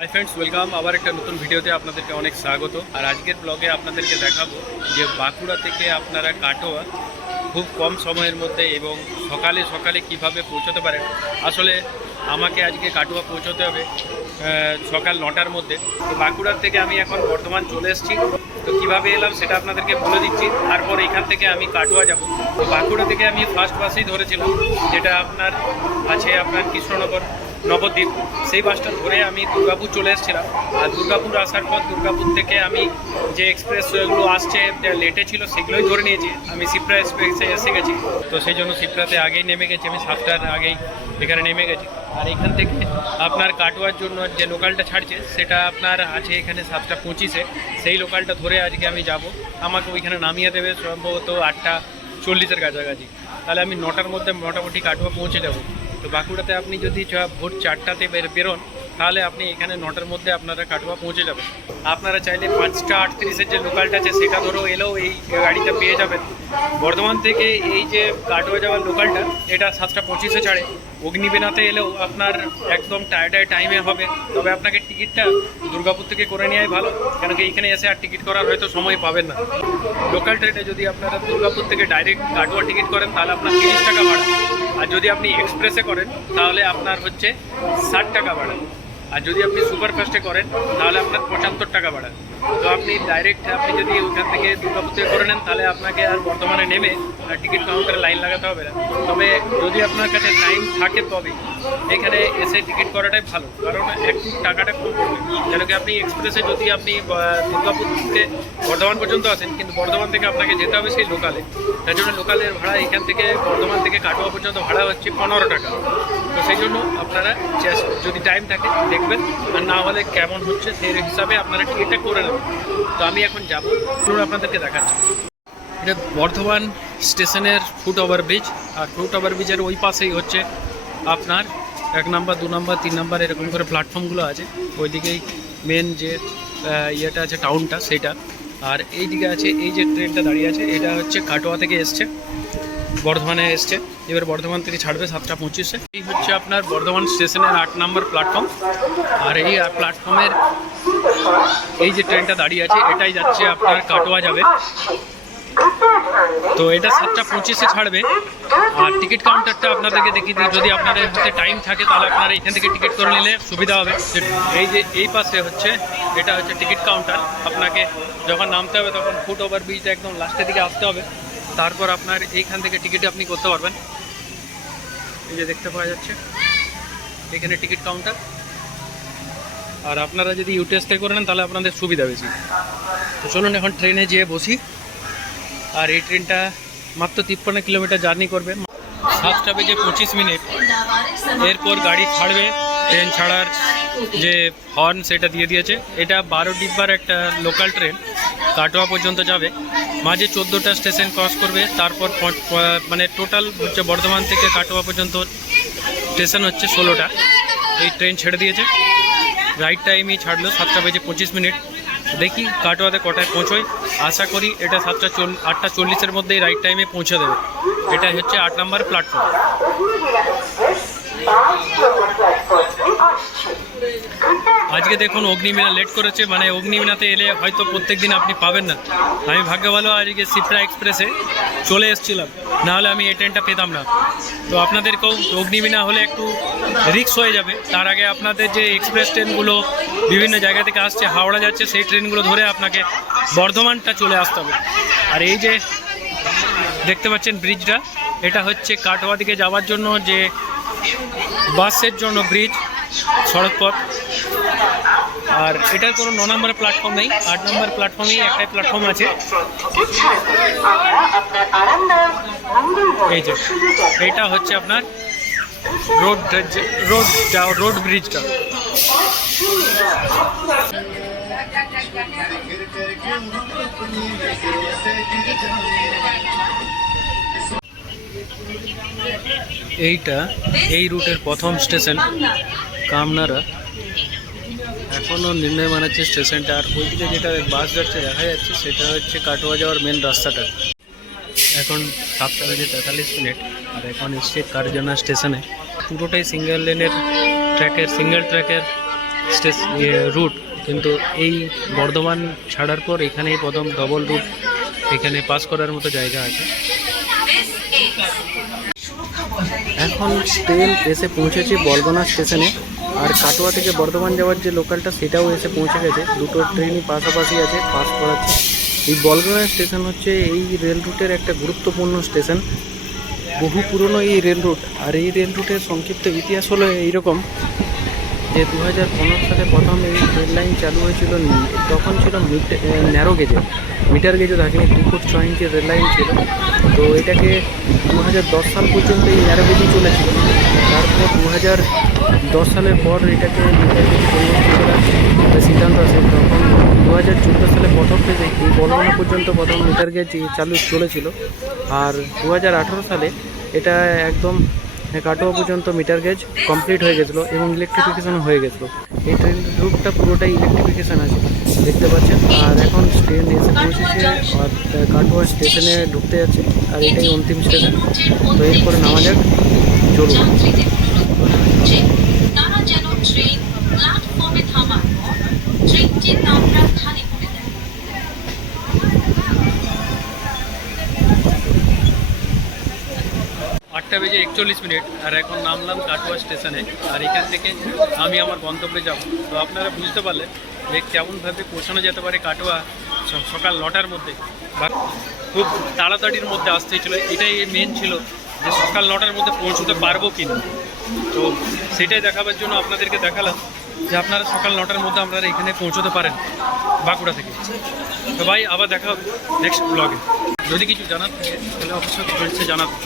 Hi friends welcome আবার একটা নতুন ভিডিওতে আপনাদেরকে অনেক স্বাগত। আর আজকের ব্লগে আপনাদেরকে দেখাবো যে বাঁকুড়া থেকে আপনারা কাটোয়া খুব কম সময়ের মধ্যে এবং সকালে সকালে কীভাবে পৌঁছতে পারেন। আসলে আমাকে আজকে কাটোয়া পৌঁছতে হবে সকাল নটার মধ্যে। তো বাঁকুড়ার থেকে আমি এখন বর্তমান চলে এসেছি। তো কীভাবে এলাম সেটা আপনাদেরকে বলে দিচ্ছি। তারপর এখান থেকে আমি কাটোয়া যাব। তো বাঁকুড়া থেকে আমি ফার্স্ট বাসেই ধরেছিলাম, যেটা আপনার আছে আপনার কৃষ্ণনগর। নবদ্বীপ। সেই বাসটা ধরে আমি দুর্গাপুর চলে এসেছিলাম। আর দুর্গাপুর আসার পর দুর্গাপুর থেকে আমি যে এক্সপ্রেসগুলো আসছে লেটে ছিল সেগুলোই ধরে নিয়েছি। আমি সিপ্রা এক্সপ্রেসে এসে গেছি। তো সেই জন্য সিপ্রাতে আগেই নেমে গেছি, আমি সাতটার আগেই এখানে নেমে গেছি। আর এখান থেকে আপনার কাটোয়ার জন্য যে লোকালটা ছাড়ছে, সেটা আপনার আছে এখানে সাতটা পঁচিশে। সেই লোকালটা ধরে আজকে আমি যাব। আমাকে ওইখানে নামিয়ে দেবে, সম্ভবত আটটা চল্লিশের কাছাকাছি। তাহলে আমি নটার মধ্যে মোটামুটি কাটোয়া পৌঁছে যাব। তো বাঁকুড়াতে আপনি যদি ভোর চারটাতে বের বেরোন, তাহলে আপনি এখানে নটার মধ্যে আপনারা কাটোয়া পৌঁছে যাবেন। আপনারা চাইলে পাঁচটা আটত্রিশের যে লোকালটা আছে, সেটা ধরো এলেও এই গাড়িটা পেয়ে যাবেন। বর্ধমান থেকে এই যে কাটোয়া যাওয়ার লোকালটা এটা সাতটা পঁচিশে ছাড়ে। অগ্নিবীণাতে এলেও আপনার একদম টায়ার্ডায় টাইমে হবে। তবে আপনাকে টিকিটটা দুর্গাপুর থেকে করে নেওয়াই ভালো। কেন কি এখানে এসে আর টিকিট করার হয়তো সময় পাবেন না। লোকাল ট্রেনে যদি আপনারা দুর্গাপুর থেকে ডাইরেক্ট কাটোয়া টিকিট করেন, তাহলে আপনার তিরিশ টাকা ভাড়া। আর যদি আপনি এক্সপ্রেসে করেন, তাহলে আপনার হচ্ছে ষাট টাকা ভাড়া। আর যদি আপনি সুপারফাস্টে করেন, তাহলে আপনার পঁচাত্তর টাকা ভাড়া তো আপনি ডাইরেক্ট আপনি যদি ওইখান থেকে দুর্গাপুর করে নেন, তাহলে আপনাকে আর বর্তমানে নেমে টিকিট কাউন্টারে লাইন লাগাতে হবে না। তবে যদি আপনার কাছে টাইম থাকে তবে এখানে এসে টিকিট করাটাই ভালো। কারণ একটু টাকাটা কম। পড়বে যেন কি আপনি এক্সপ্রেসে যদি আপনি দুর্গাপুর থেকে বর্ধমান পর্যন্ত আসেন কিন্তু বর্ধমান থেকে আপনাকে যেতে হবে সেই লোকালে তার জন্য লোকালের ভাড়া এখান থেকে বর্ধমান থেকে কাটোয়া পর্যন্ত ভাড়া হচ্ছে পনেরো টাকা। তো সেই জন্য আপনারা just যদি টাইম থাকে দেখবেন। আর না হলে কেমন হচ্ছে সেই হিসাবে আপনারা টিকিটটা করে নেবেন। তো আমি এখন যাব। আপনাদেরকে দেখাচ্ছি। এটা বর্ধমান স্টেশনের ফুট ওভার ব্রিজ আর ফুট ওভার ব্রিজের ওই পাশেই হচ্ছে আপনার এক নাম্বার, দু নাম্বার, তিন নাম্বার এরকম করে প্ল্যাটফর্মগুলো আছে। ওইদিকেই মেন যে ইয়েটা আছে টাউনটা সেটা। আর এই দিকে আছে, এই যে ট্রেনটা দাঁড়িয়ে আছে, এটা হচ্ছে কাটোয়া থেকে এসছে। বর্ধমানে এসছে। এবার বর্ধমান থেকে ছাড়বে সাতটা পঁচিশে। এই হচ্ছে আপনার বর্ধমান স্টেশনের আট নম্বর প্ল্যাটফর্ম আর এই প্ল্যাটফর্মের এই যে ট্রেনটা দাঁড়িয়ে আছে, এটাই যাচ্ছে আপনার কাটোয়া যাবে। তো এটা সাতটা পঁচিশে ছাড়বে। আর টিকিট কাউন্টারটা আপনাদেরকে দেখিয়ে দিই। যদি আপনাদের হাতে টাইম থাকে, তাহলে আপনারা এখান থেকে টিকিট করে নিলে সুবিধা হবে। এই যে, এই পাশে হচ্ছে, এটা হচ্ছে টিকিট কাউন্টার আপনাকে যখন নামতে হবে, তখন ফুট ওভার ব্রিজটা একদম লাস্টের দিকে আসতে হবে। তারপর আপনার এইখান থেকে টিকিট আপনি করতে পারবেন। এই যে দেখতে পাওয়া যাচ্ছে। এখানে টিকিট কাউন্টার। আর আপনারা যদি ইউটিএস থেকে করে নেন, তাহলে আপনাদের সুবিধা বেশি। তো চলুন এখন ট্রেনে যেয়ে বসি। আর এই ট্রেনটা মাত্র তিপ্পান্ন কিলোমিটার জার্নি করবে। সাতটা বেজে পঁচিশ মিনিট। এরপর গাড়ি ছাড়বে। ট্রেন ছাড়ার যে হর্ন সেটা দিয়ে দিয়েছে। এটা বারো ডিব্বার একটা লোকাল ট্রেন কাটোয়া পর্যন্ত যাবে। মাঝে চোদ্দোটা স্টেশন ক্রস করবে, তারপর মানে টোটাল হচ্ছে বর্ধমান থেকে কাটোয়া পর্যন্ত স্টেশন হচ্ছে ষোলোটা। এই ট্রেন ছেড়ে দিয়েছে। রাইট টাইমই ছাড়লো সাতটা বেজে পঁচিশ মিনিট। দেখি কাটোয়াতে কটায় পৌঁছোয়। আশা করি এটা সাতটা চল, আটটা চল্লিশের মধ্যেই রাইট টাইমে পৌঁছে দেবে। এটা হচ্ছে আট নাম্বার প্ল্যাটফর্ম আজকে দেখুন অগ্নিমিনা লেট করেছে মানে অগ্নিমিনাতে এলে হয়তো প্রত্যেক দিন আপনি পাবেন না। আমি ভাগ্য ভালো আজকে সিপ্রা এক্সপ্রেসে চলে এসেছিলাম, নাহলে আমি এই ট্রেনটা পেতাম না। তো আপনাদেরকেও অগ্নিমিনা হলে একটু রিক্স হয়ে যাবে। তার আগে আপনাদের যে এক্সপ্রেস ট্রেনগুলো বিভিন্ন জায়গা থেকে আসছে, হাওড়া যাচ্ছে, সেই ট্রেনগুলো ধরে আপনাকে বর্ধমানটা চলে আসতে হবে। আর এই যে দেখতে পাচ্ছেন ব্রিজটা এটা হচ্ছে কাটোয়া দিকে যাওয়ার জন্য যে বাসের জন্য ব্রিজ সড়কপথ। আর এটার কোনো ন নম্বর প্ল্যাটফর্ম নেই। আট নম্বর প্ল্যাটফর্মেই একটাই প্ল্যাটফর্ম আছে। এই যে, এটা হচ্ছে আপনার রোড রোড রোড ব্রিজটা এইটা, এই রুটের প্রথম স্টেশন, কামনারা। এখনও নির্ণয় বানাচ্ছে স্টেশনটা। আর ওইদিকে যেটা বাস যাচ্ছে, দেখা যাচ্ছে, সেটা হচ্ছে কাটোয়া যাওয়ার মেন রাস্তাটা। এখন সাতটা বেজে তেতাল্লিশ মিনিট, আর এখন এসছে কারজানা স্টেশনে। পুরোটাই সিঙ্গেল লেনের ট্র্যাকের সিঙ্গেল ট্র্যাকের রুট কিন্তু এই বর্ধমান ছাড়ার পর এখানেই প্রথম ডবল রুট এখানে পাস করার মতো জায়গা আছে। এখন ট্রেন এসে পৌঁছেছে বলগনা স্টেশনে। আর কাটোয়া থেকে বর্ধমান যাওয়ার যে লোকালটা, সেটাও এসে পৌঁছে গেছে। দুটো ট্রেনই পাশাপাশি আছে, পাস করাচ্ছে। এই বলগোনা স্টেশন হচ্ছে এই রেল রুটের একটা গুরুত্বপূর্ণ স্টেশন। বহু পুরনো এই রেল রুট, আর এই রেল রুটের সংক্ষিপ্ত ইতিহাস হলো এইরকম। যে দু হাজার পনেরো সালে প্রথম এই রেল লাইন চালু হয়েছিল, তখন ছিল ন্যারো গেজে মিটার গেজে থাকেনি দু ফুট ছয় ইঞ্চির রেল লাইন ছিল। তো এটাকে দু হাজার দশ সাল পর্যন্ত এই ন্যারো গেজই চলেছিল। তারপর দু হাজার দশ সালের পর এটাকে মিটার গেজে পরিবর্তন করার সিদ্ধান্ত আসে তখন দু হাজার চোদ্দ সালে প্রথম থেকে এই বলগনা পর্যন্ত প্রথম মিটার গেজ চালু চলেছিল। আর দু হাজার আঠেরো সালে এটা একদম কাটোয়া পর্যন্ত মিটার গেজ কমপ্লিট হয়ে গেছিল এবং ইলেকট্রিফিকেশন হয়ে গেছিল। এই ট্রেন রুটটা পুরোটাই ইলেকট্রিফিকেশন আছে, দেখতে পাচ্ছেন? আর এখন ট্রেন এসে পৌঁছেছে, আর কাটোয়া স্টেশনে ঢুকতে যাচ্ছে, আর এটাই অন্তিম স্টেশন তো এরপরে নামা যাক, চলুন। ট্রেন প্ল্যাটফর্মে থামার পর ট্রেনটির আটটা বেজে একচল্লিশ মিনিট, আর এখন নামলাম কাটোয়া স্টেশনে, আর এখান থেকে আমি আমার গন্তব্যে যাব। তো আপনারা বুঝতে পারলেন যে কেমনভাবে পৌঁছানো যেতে পারে কাটোয়া সকাল নটার মধ্যে। বা খুব তাড়াতাড়ির মধ্যে আসতে ছিল এটাই মেন ছিল যে সকাল নটার মধ্যে পৌঁছতে পারব কি না তো সেটাই দেখাবার জন্য আপনাদেরকে দেখালাম যে আপনারা সকাল নটার মধ্যে আপনারা এখানে পৌঁছতে পারেন বাঁকুড়া থেকে। তো ভাই, আবার দেখা হবে নেক্সট ব্লগে যদি কিছু জানার থাকে, তাহলে অবশ্যই কমেন্টসে জানাবেন।